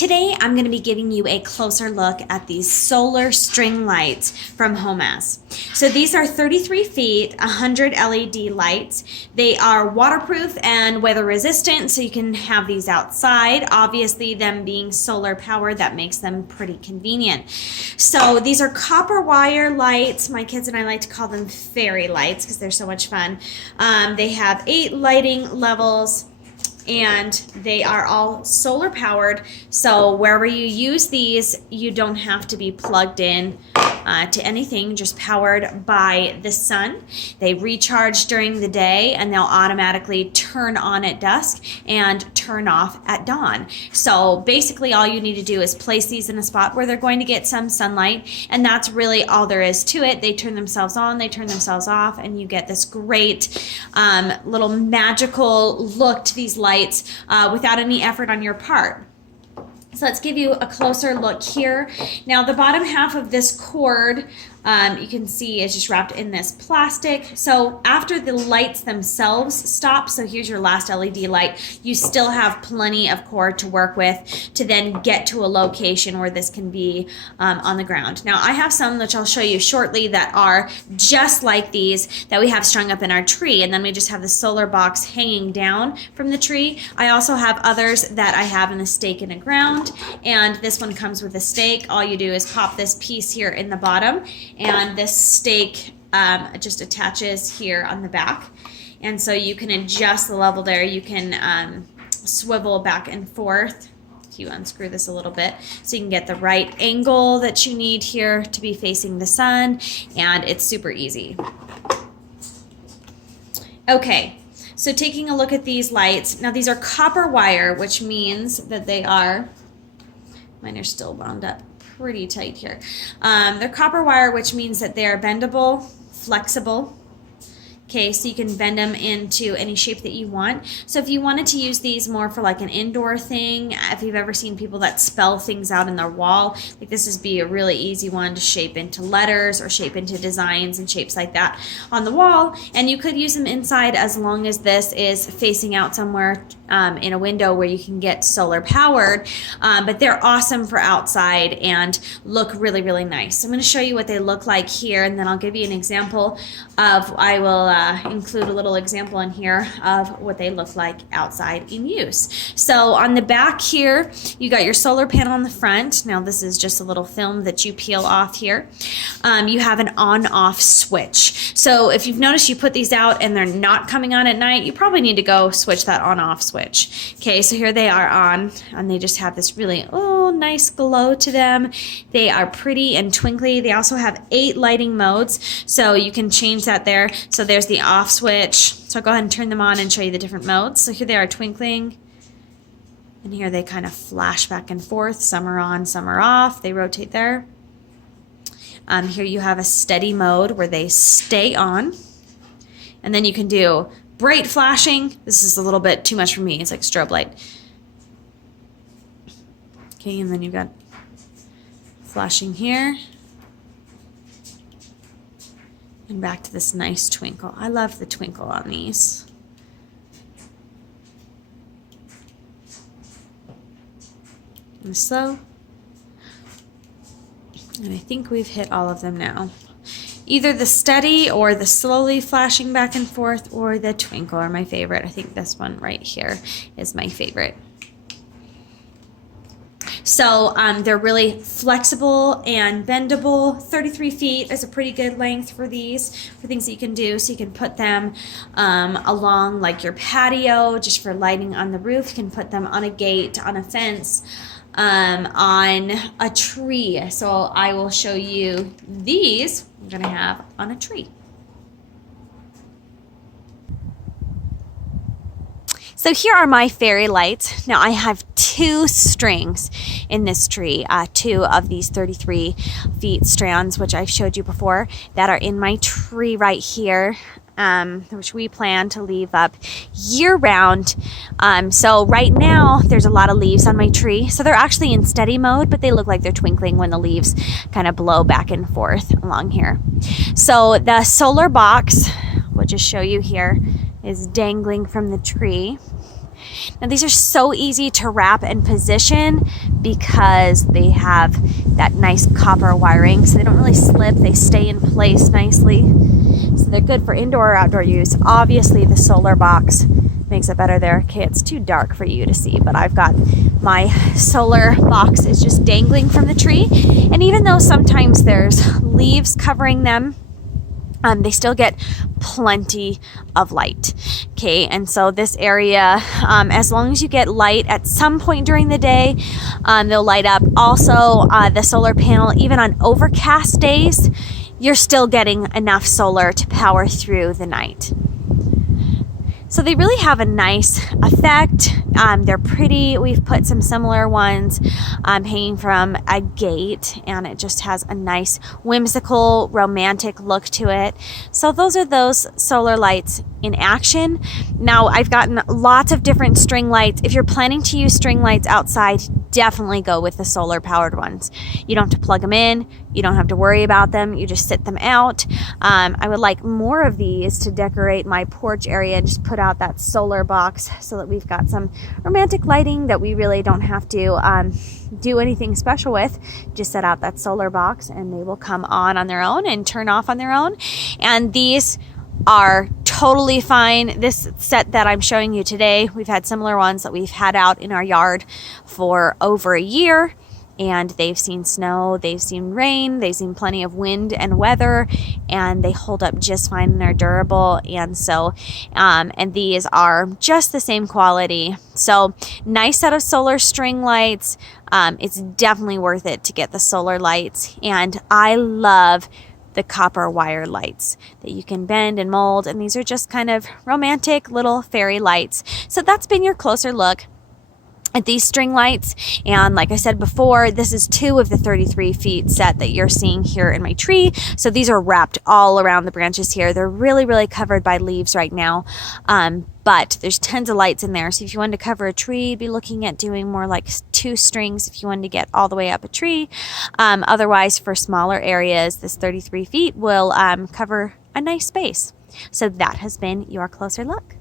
Today, I'm going to be giving you a closer look at these solar string lights from Homaz. So these are 33 feet, 100 LED lights. They are waterproof and weather resistant, so you can have these outside. Obviously, them being solar powered, that makes them pretty convenient. So these are copper wire lights. My kids and I like to call them fairy lights because they're so much fun. They have 8 lighting levels, and they are all solar powered, so wherever you use these, you don't have to be plugged in to anything, just powered by the sun. They recharge during the day, and they'll automatically turn on at dusk and turn off at dawn. So basically all you need to do is place these in a spot where they're going to get some sunlight, and that's really all there is to it. They turn themselves on, they turn themselves off, and you get this great little magical look to these lights without any effort on your part. So let's give you a closer look here. Now the bottom half of this cord, you can see is just wrapped in this plastic. So after the lights themselves stop, so here's your last LED light, you still have plenty of cord to work with to then get to a location where this can be on the ground. Now I have some which I'll show you shortly that are just like these that we have strung up in our tree, and then we just have the solar box hanging down from the tree. I also have others that I have in a stake in the ground, and this one comes with a stake. All you do is pop this piece here in the bottom, and this stake just attaches here on the back, and so you can adjust the level there. You can swivel back and forth if you unscrew this a little bit, so you can get the right angle that you need here to be facing the sun, and it's super easy. Okay, so taking a look at these lights, now these are copper wire, which means that they are, mine are still wound up pretty tight here. They're copper wire, which means that they are bendable, flexible. Okay, so you can bend them into any shape that you want. So if you wanted to use these more for like an indoor thing, if you've ever seen people that spell things out in their wall, like this would be a really easy one to shape into letters or shape into designs and shapes like that on the wall. And you could use them inside as long as this is facing out somewhere in a window where you can get solar powered. But they're awesome for outside and look really, really nice. So I'm going to show you what they look like here, and then I'll give you an example of, I will include a little example in here of what they look like outside in use. So on the back here, you got your solar panel on the front. Now this is just a little film that you peel off here. You have an on-off switch. So if you've noticed you put these out and they're not coming on at night, you probably need to go switch that on-off switch. Okay, so here they are on, and they just have this really, nice glow to them. They are pretty and twinkly. They also have 8 lighting modes, so you can change that there. So there's the off switch. So I'll go ahead and turn them on and show you the different modes. So here they are twinkling, and here they kind of flash back and forth. Some are on, some are off. They rotate there. Here you have a steady mode where they stay on, and then you can do bright flashing. This is a little bit too much for me. It's like strobe light. Okay, and then you've got flashing here. And back to this nice twinkle. I love the twinkle on these. And slow. And I think we've hit all of them now. Either the steady or the slowly flashing back and forth or the twinkle are my favorite. I think this one right here is my favorite. So they're really flexible and bendable. 33 feet is a pretty good length for these, for things that you can do. So you can put them along like your patio, just for lighting on the roof. You can put them on a gate, on a fence, on a tree. So I will show you these I'm going to have on a tree. So here are my fairy lights. Now I have 2 strings in this tree, 2 of these 33 feet strands, which I've showed you before, that are in my tree right here, which we plan to leave up year round. So right now there's a lot of leaves on my tree. So they're actually in steady mode, but they look like they're twinkling when the leaves kind of blow back and forth along here. So the solar box, we'll just show you here, is dangling from the tree. Now these are so easy to wrap and position because they have that nice copper wiring, so they don't really slip, they stay in place nicely. So they're good for indoor or outdoor use. Obviously the solar box makes it better there. Okay, it's too dark for you to see, but I've got my solar box is just dangling from the tree. And even though sometimes there's leaves covering them, they still get plenty of light. Okay, and so this area, as long as you get light at some point during the day, they'll light up. Also, the solar panel, even on overcast days, you're still getting enough solar to power through the night. So they really have a nice effect. They're pretty. We've put some similar ones hanging from a gate, and it just has a nice whimsical, romantic look to it. So those are those solar lights in action. Now I've gotten lots of different string lights. If you're planning to use string lights outside, definitely go with the solar powered ones. You don't have to plug them in. You don't have to worry about them. You just sit them out. I would like more of these to decorate my porch area and just put out that solar box so that we've got some romantic lighting that we really don't have to do anything special with. Just set out that solar box and they will come on their own and turn off on their own. And these are totally fine. This set that I'm showing you today, we've had similar ones that we've had out in our yard for over a year, and they've seen snow, they've seen rain, they've seen plenty of wind and weather, and they hold up just fine and they're durable. And so and these are just the same quality. So nice set of solar string lights. It's definitely worth it to get the solar lights, and I love the copper wire lights that you can bend and mold, and these are just kind of romantic little fairy lights. So that's been your closer look at these string lights. And like I said before, this is 2 of the 33 feet set that you're seeing here in my tree. So these are wrapped all around the branches here. They're really covered by leaves right now. But there's tons of lights in there. So if you wanted to cover a tree, you'd be looking at doing more like 2 strings if you wanted to get all the way up a tree. Otherwise, for smaller areas, this 33 feet will cover a nice space. So that has been your closer look.